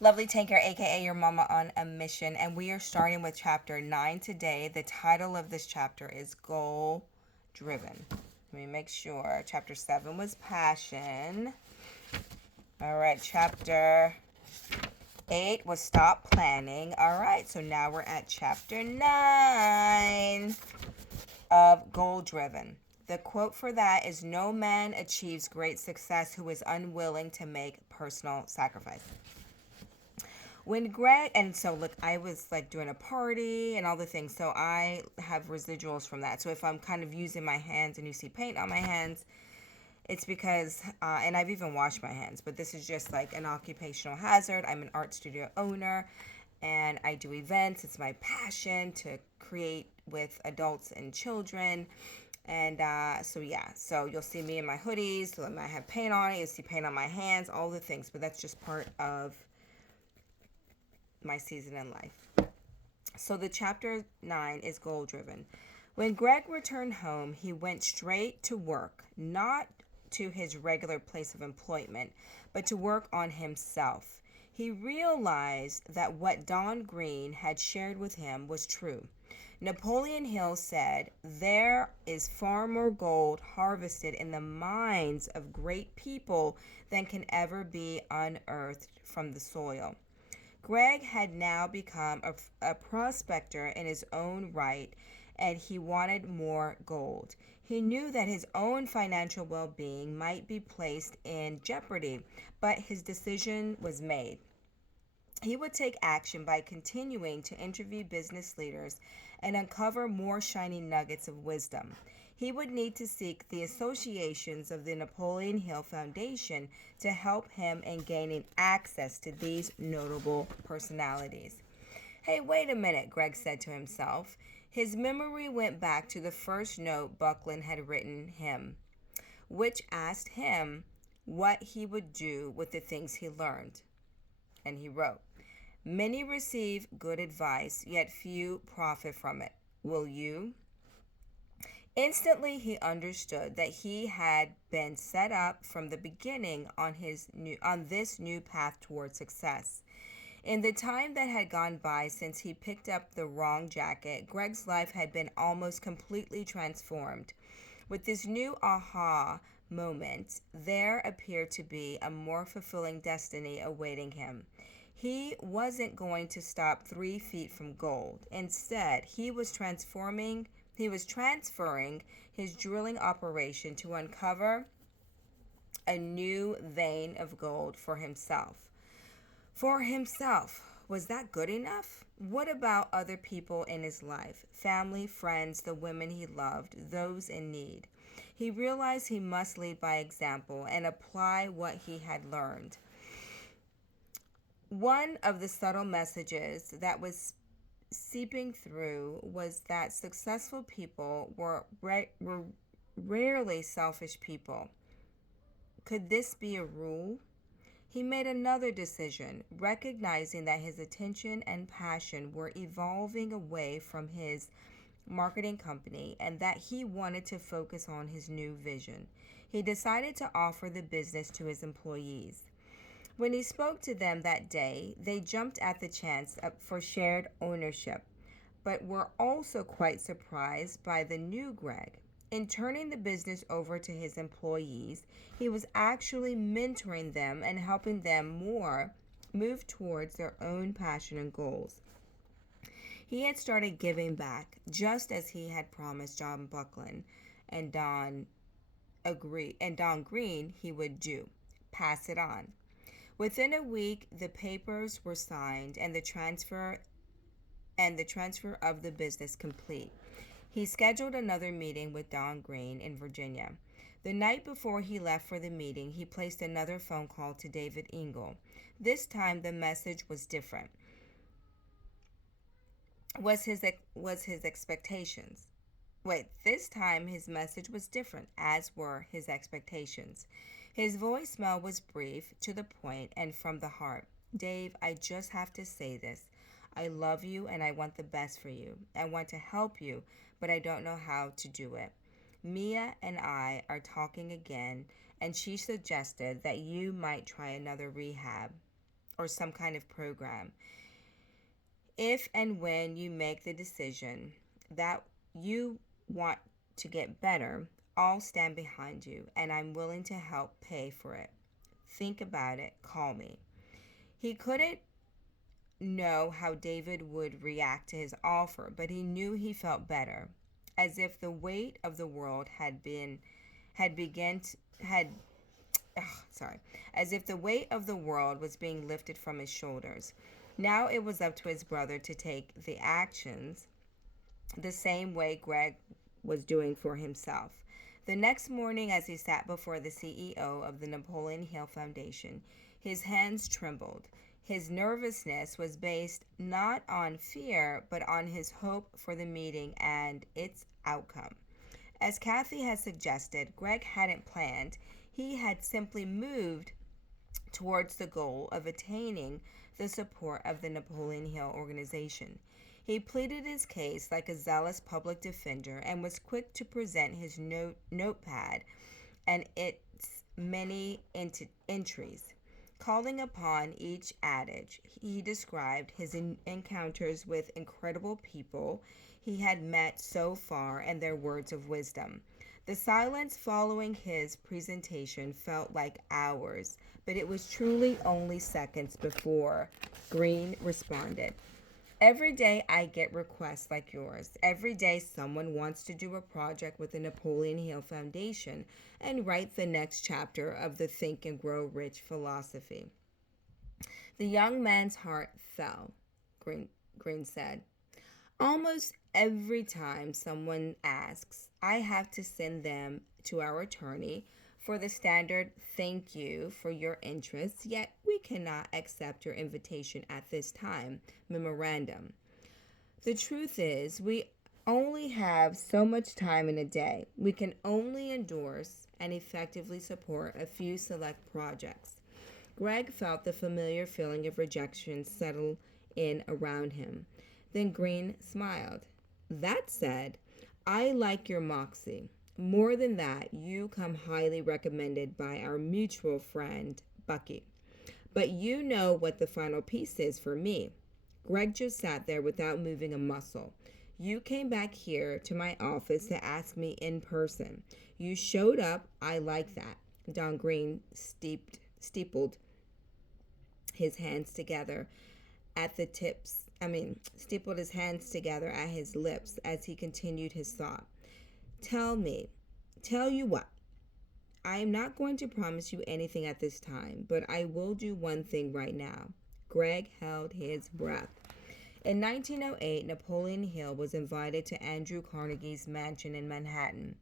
Lovely Tanker, aka your mama on a mission, and we are starting with chapter 9 today. The title of this chapter is Goal Driven. Let me make sure. Chapter 7 was Passion. All right, chapter 8 was Stop Planning. All right, so now we're at chapter 9 of Goal Driven. The quote for that is no man achieves great success who is unwilling to make personal sacrifice. When Greg, and so look, I was like doing a party and all the things, so I have residuals from that. So if I'm kind of using my hands and you see paint on my hands, it's because, and I've even washed my hands, but this is just like an occupational hazard. I'm an art studio owner and I do events. It's my passion to create with adults and children. And so you'll see me in my hoodies, so I might have paint on it, you'll see paint on my hands, all the things, but that's just part of my season in life. So the chapter 9 is goal driven. When Greg returned home, he went straight to work, not to his regular place of employment, but to work on himself. He realized that what Don Green had shared with him was true. Napoleon Hill said, "There is far more gold harvested in the minds of great people than can ever be unearthed from the soil." Greg had now become a prospector in his own right, and he wanted more gold. He knew that his own financial well being might be placed in jeopardy, but his decision was made. He would take action by continuing to interview business leaders and uncover more shining nuggets of wisdom. He would need to seek the associations of the Napoleon Hill Foundation to help him in gaining access to these notable personalities. Hey, wait a minute, Greg said to himself. His memory went back to the first note Buckland had written him, which asked him what he would do with the things he learned. And he wrote, "Many receive good advice, yet few profit from it. Will you?" Instantly he understood that he had been set up from the beginning on this new path toward success. In the time that had gone by since he picked up the wrong jacket, Greg's life had been almost completely transformed. With this new aha moment, there appeared to be a more fulfilling destiny awaiting him. He wasn't going to stop 3 feet from gold. Instead, he was transferring his drilling operation to uncover a new vein of gold for himself. For himself, was that good enough? What about other people in his life? Family, friends, the women he loved, those in need. He realized he must lead by example and apply what he had learned. One of the subtle messages that was seeping through was that successful people were rarely selfish people. Could this be a rule? He made another decision, recognizing that his attention and passion were evolving away from his marketing company and that he wanted to focus on his new vision. He decided to offer the business to his employees. When he spoke to them that day, they jumped at the chance for shared ownership, but were also quite surprised by the new Greg. In turning the business over to his employees, he was actually mentoring them and helping them more move towards their own passion and goals. He had started giving back, just as he had promised John Buckland and Don Green he would do. Pass it on. Within a week, the papers were signed and the transfer of the business complete. He scheduled another meeting with Don Green in Virginia. The night before he left for the meeting, he placed another phone call to David Engel. This time the message was different. Was his expectations. This time his message was different, as were his expectations. His voicemail was brief, to the point, and from the heart. "Dave, I just have to say this. I love you and I want the best for you. I want to help you, but I don't know how to do it. Mia and I are talking again, and she suggested that you might try another rehab or some kind of program. If and when you make the decision that you want to get better, I'll stand behind you and I'm willing to help pay for it. Think about it. Call me. He couldn't know how David would react to his offer, but he knew he felt better, as if the weight of the world had begun to, had sorry, as if the weight of the world was being lifted from his shoulders. Now it was up to his brother to take the actions the same way Greg was doing for himself. The next morning, as he sat before the CEO of the Napoleon Hill Foundation, his hands trembled. His nervousness was based not on fear, but on his hope for the meeting and its outcome. As Kathy had suggested, Greg hadn't planned. He had simply moved towards the goal of attaining the support of the Napoleon Hill organization. He pleaded his case like a zealous public defender and was quick to present his notepad and its many entries. Calling upon each adage, he described his encounters with incredible people he had met so far and their words of wisdom. The silence following his presentation felt like hours, but it was truly only seconds before Green responded. Every day I get requests like yours. Every day someone wants to do a project with the Napoleon Hill Foundation and write the next chapter of the Think and Grow Rich philosophy. The young man's heart fell, Green said. Almost every time someone asks, I have to send them to our attorney for the standard thank you for your interest, yet we cannot accept your invitation at this time memorandum. The truth is, we only have so much time in a day. We can only endorse and effectively support a few select projects. Greg felt the familiar feeling of rejection settle in around him. Then Green smiled. That said, I like your moxie. More than that, you come highly recommended by our mutual friend, Bucky. But you know what the final piece is for me. Greg just sat there without moving a muscle. You came back here to my office to ask me in person. You showed up. I like that. Don Green steepled his hands together at the steepled his hands together at his lips as he continued his thought. Tell you what, I am not going to promise you anything at this time, but I will do one thing right now. Greg held his breath. In 1908, Napoleon Hill was invited to Andrew Carnegie's mansion in Manhattan.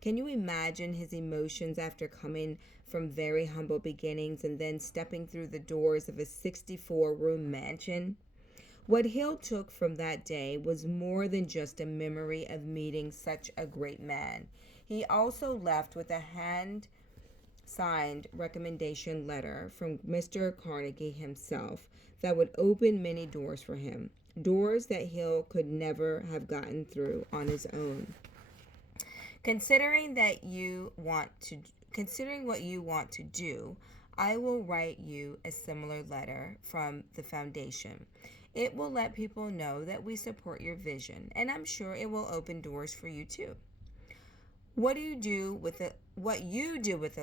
Can you imagine his emotions after coming from very humble beginnings and then stepping through the doors of a 64-room mansion? What Hill took from that day was more than just a memory of meeting such a great man. He also left with a hand-signed recommendation letter from Mr. Carnegie himself that would open many doors for him, doors that Hill could never have gotten through on his own. Considering what you want to do, I will write you a similar letter from the foundation. It will let people know that we support your vision, and I'm sure it will open doors for you too. What you do with the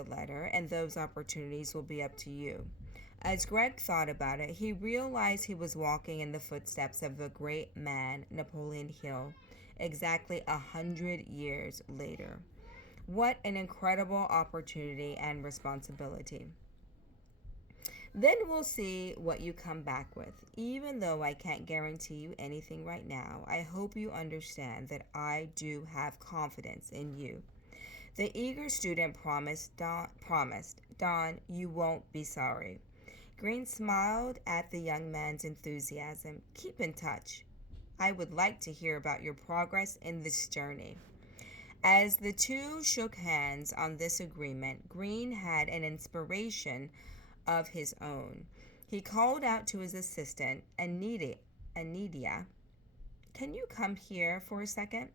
letter and those opportunities will be up to you. As Greg thought about it, he realized he was walking in the footsteps of the great man, Napoleon Hill, exactly 100 years later. What an incredible opportunity and responsibility. Then we'll see what you come back with. Even though I can't guarantee you anything right now, I hope you understand that I do have confidence in you. The eager student promised, Don, you won't be sorry. Green smiled at the young man's enthusiasm. Keep in touch. I would like to hear about your progress in this journey. As the two shook hands on this agreement, Green had an inspiration of his own. He called out to his assistant, Anidia, can you come here for a second?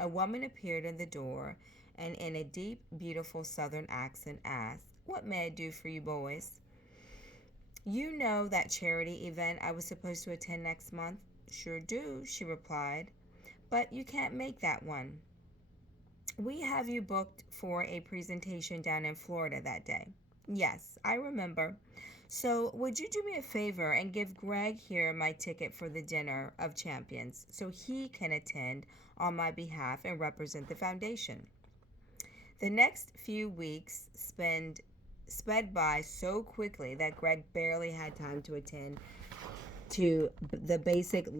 A woman appeared in the door and in a deep, beautiful southern accent asked, what may I do for you boys? You know that charity event I was supposed to attend next month? Sure do, she replied. But you can't make that one. We have you booked for a presentation down in Florida that day. Yes, I remember. So, would you do me a favor and give Greg here my ticket for the Dinner of Champions so he can attend on my behalf and represent the foundation? The next few weeks sped by so quickly that Greg barely had time to attend to the basics of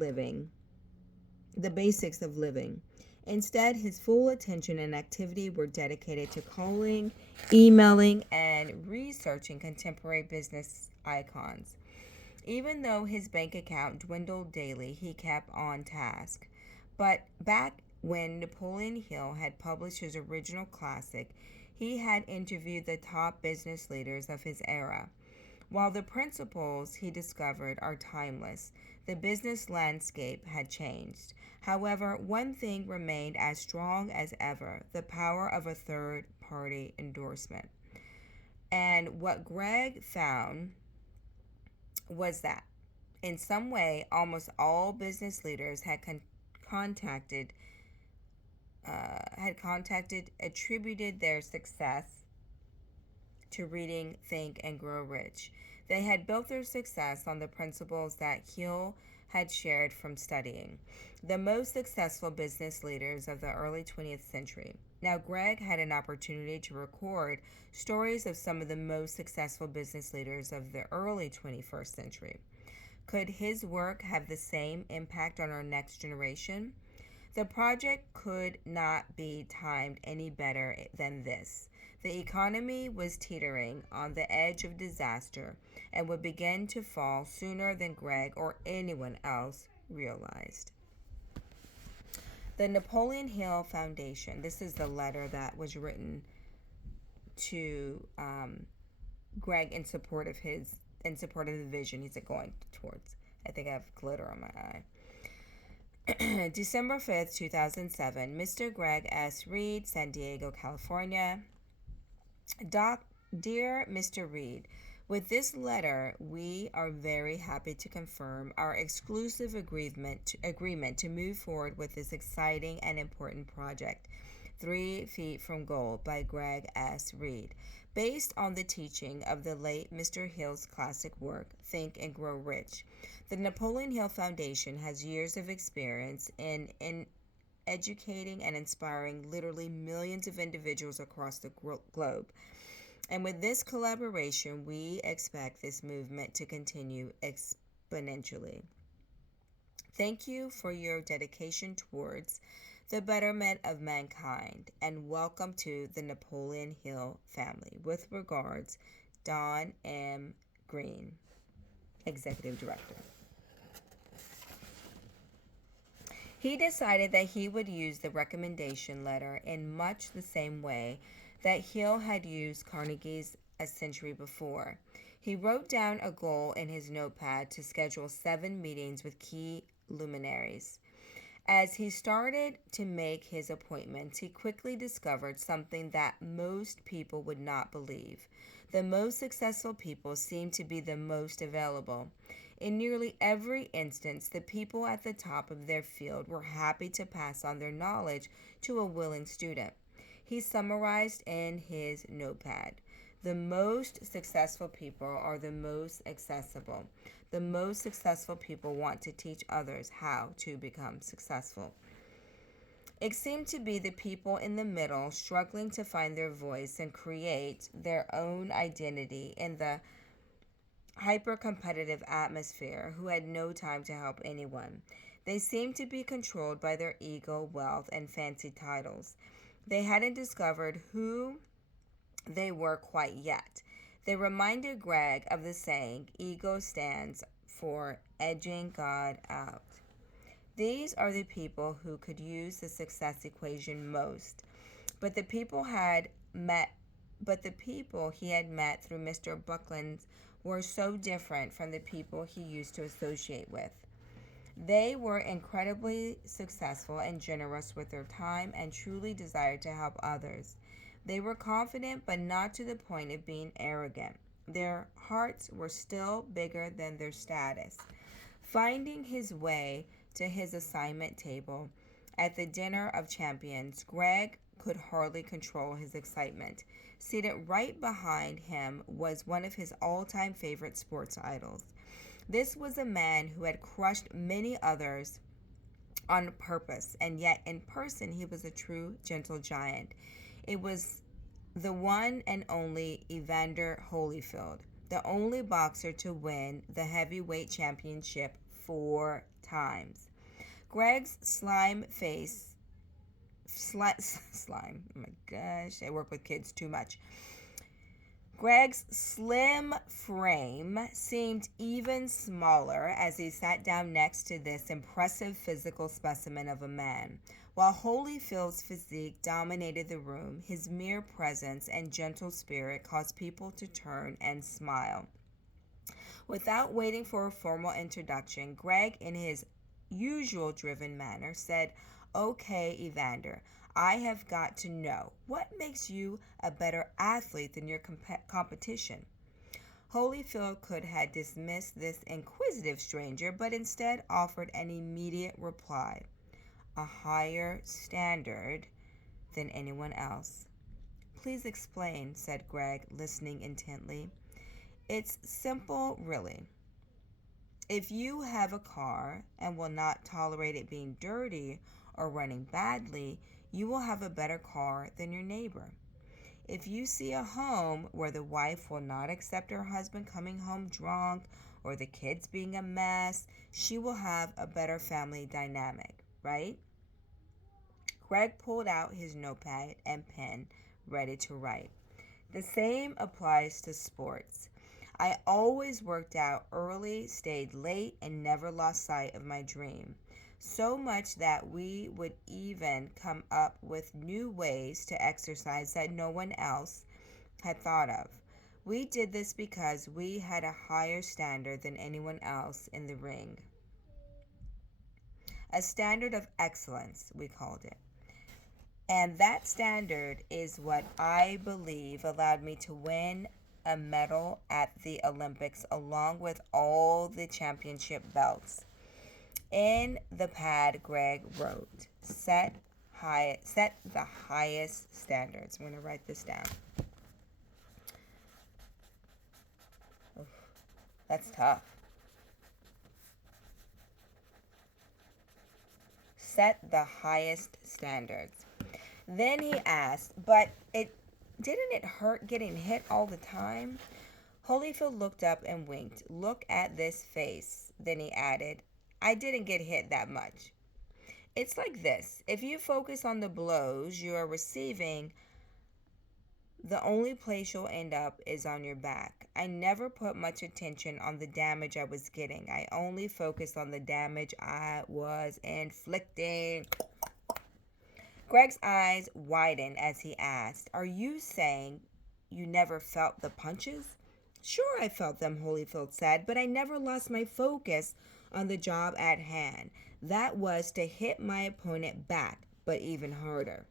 living. Instead, his full attention and activity were dedicated to calling, emailing, and researching contemporary business icons. Even though his bank account dwindled daily, he kept on task. But back when Napoleon Hill had published his original classic, he had interviewed the top business leaders of his era. While the principles he discovered are timeless, the business landscape had changed. However, one thing remained as strong as ever: the power of a third party endorsement. And what Greg found was that, in some way, almost all business leaders contacted attributed their success to reading Think and Grow Rich. They had built their success on the principles that Hill had shared from studying the most successful business leaders of the early 20th century. Now, Greg had an opportunity to record stories of some of the most successful business leaders of the early 21st century. Could his work have the same impact on our next generation? The project could not be timed any better than this. The economy was teetering on the edge of disaster and would begin to fall sooner than Greg or anyone else realized. The Napoleon Hill Foundation. This is the letter that was written to Greg in support of the vision he's going towards. I think I have glitter on my eye. December 5th, 2007, Mr. Greg S. Reed, San Diego, California. Dear Mr. Reed, with this letter, we are very happy to confirm our exclusive agreement to move forward with this exciting and important project, 3 Feet from Gold by Greg S. Reed. Based on the teaching of the late Mr. Hill's classic work, Think and Grow Rich, the Napoleon Hill Foundation has years of experience in educating and inspiring literally millions of individuals across the globe. And with this collaboration, we expect this movement to continue exponentially. Thank you for your dedication towards the betterment of mankind, and welcome to the Napoleon Hill family. With regards, Don M. Green, Executive Director. He decided that he would use the recommendation letter in much the same way that Hill had used Carnegie's a century before. He wrote down a goal in his notepad to schedule 7 meetings with key luminaries. As he started to make his appointments, he quickly discovered something that most people would not believe. The most successful people seemed to be the most available. In nearly every instance, the people at the top of their field were happy to pass on their knowledge to a willing student. He summarized in his notepad: the most successful people are the most accessible. The most successful people want to teach others how to become successful. It seemed to be the people in the middle, struggling to find their voice and create their own identity in the hyper-competitive atmosphere, who had no time to help anyone. They seemed to be controlled by their ego, wealth, and fancy titles. They hadn't discovered who they were quite yet. They reminded Greg of the saying, ego stands for edging God out. These are the people who could use the success equation most. But the people he had met through Mr. Buckland's were so different from the people he used to associate with. They were incredibly successful and generous with their time and truly desired to help others. They were confident, but not to the point of being arrogant. Their hearts were still bigger than their status. Finding his way to his assignment table at the Dinner of Champions, Greg could hardly control his excitement. Seated right behind him was one of his all time favorite sports idols. This was a man who had crushed many others on purpose, and yet in person he was a true gentle giant. It was the one and only Evander Holyfield, the only boxer to win the heavyweight championship 4 times. Greg's slime, oh my gosh, I work with kids too much. Greg's slim frame seemed even smaller as he sat down next to this impressive physical specimen of a man. While Holyfield's physique dominated the room, his mere presence and gentle spirit caused people to turn and smile. Without waiting for a formal introduction, Greg, in his usual driven manner, said, "Okay, Evander, I have got to know what makes you a better athlete than your competition." Holyfield could have dismissed this inquisitive stranger, but instead offered an immediate reply: "A higher standard than anyone else." "Please explain," said Greg, listening intently. "It's simple, really. If you have a car and will not tolerate it being dirty or running badly, you will have a better car than your neighbor. If you see a home where the wife will not accept her husband coming home drunk or the kids being a mess, she will have a better family dynamic, right?" Greg pulled out his notepad and pen, ready to write. "The same applies to sports. I always worked out early, stayed late, and never lost sight of my dream. So much that we would even come up with new ways to exercise that no one else had thought of. We did this because we had a higher standard than anyone else in the ring. A standard of excellence, we called it. And that standard is what I believe allowed me to win a medal at the Olympics along with all the championship belts." In the pad, Greg wrote, set the highest standards. I'm going to write this down. Oof, that's tough. Set the highest standards. Then he asked, "But didn't it hurt getting hit all the time?" Holyfield looked up and winked. "Look at this face." Then he added, "I didn't get hit that much. It's like this. If you focus on the blows you are receiving, the only place you'll end up is on your back. I never put much attention on the damage I was getting. I only focused on the damage I was inflicting." Greg's eyes widened as he asked, "Are you saying you never felt the punches?" "Sure, I felt them," Holyfield said, "but I never lost my focus on the job at hand. That was to hit my opponent back, but even harder."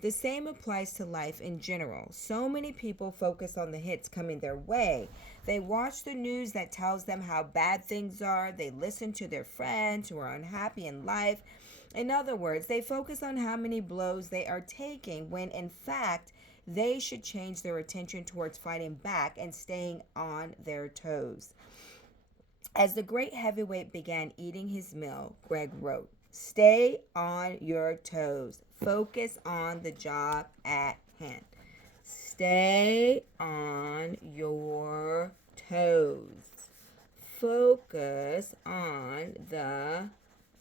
The same applies to life in general. So many people focus on the hits coming their way. They watch the news that tells them how bad things are. They listen to their friends who are unhappy in life. In other words, they focus on how many blows they are taking when in fact they should change their attention towards fighting back and staying on their toes. As the great heavyweight began eating his meal, Greg wrote, "Stay on your toes. Focus on the job at hand." Stay on your toes. Focus on the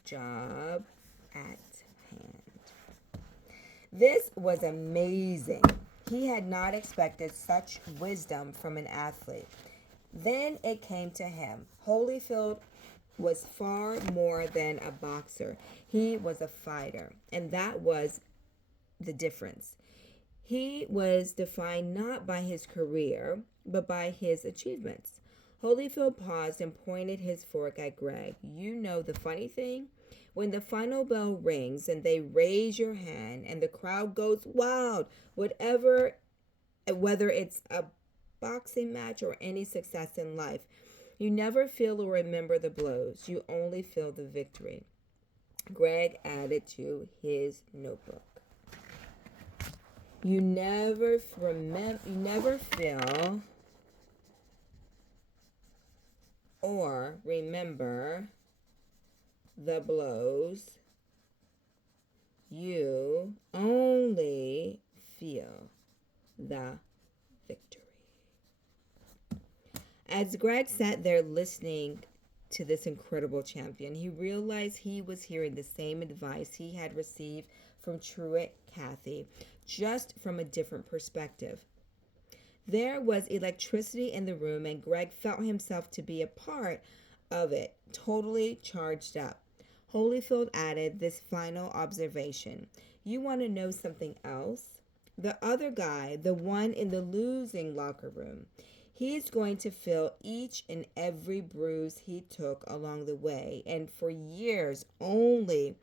job at hand. This was amazing. He had not expected such wisdom from an athlete. Then it came to him. Holyfield was far more than a boxer. He was a fighter, and that was the difference. He was defined not by his career, but by his achievements. Holyfield paused and pointed his fork at Greg. "You know the funny thing? When the final bell rings and they raise your hand and the crowd goes wild, whether it's a boxing match, or any success in life. You never feel or remember the blows. You only feel the victory. Greg added to his notebook. You never feel or remember the blows. You only feel the victory. As Greg sat there listening to this incredible champion, he realized he was hearing the same advice he had received from Truett Cathy, just from a different perspective. There was electricity in the room, and Greg felt himself to be a part of it, totally charged up. Holyfield added this final observation. You want to know something else? The other guy, the one in the losing locker room, he's going to feel each and every bruise he took along the way, and for years only,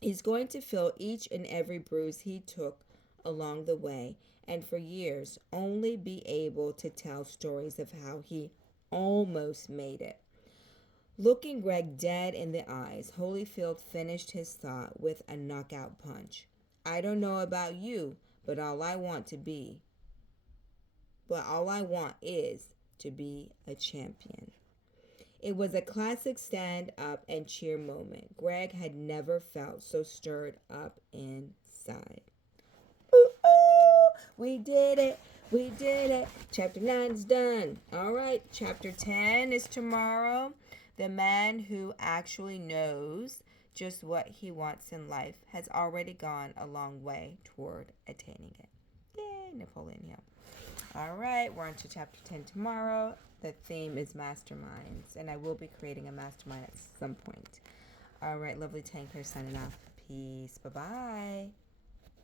he's going to feel each and every bruise he took along the way, and for years only be able to tell stories of how he almost made it. Looking Greg dead in the eyes, Holyfield finished his thought with a knockout punch. I don't know about you, but all I want is to be a champion. It was a classic stand up and cheer moment. Greg had never felt so stirred up inside. Ooh, ooh, we did it. We did it. Chapter 9 is done. All right, chapter 10 is tomorrow. The man who actually knows just what he wants in life has already gone a long way toward attaining it. Yay, Napoleon Hill. All right, we're on to chapter 10 tomorrow. The theme is masterminds, and I will be creating a mastermind at some point. All right, Lovely Tank here signing off. Peace. Bye-bye.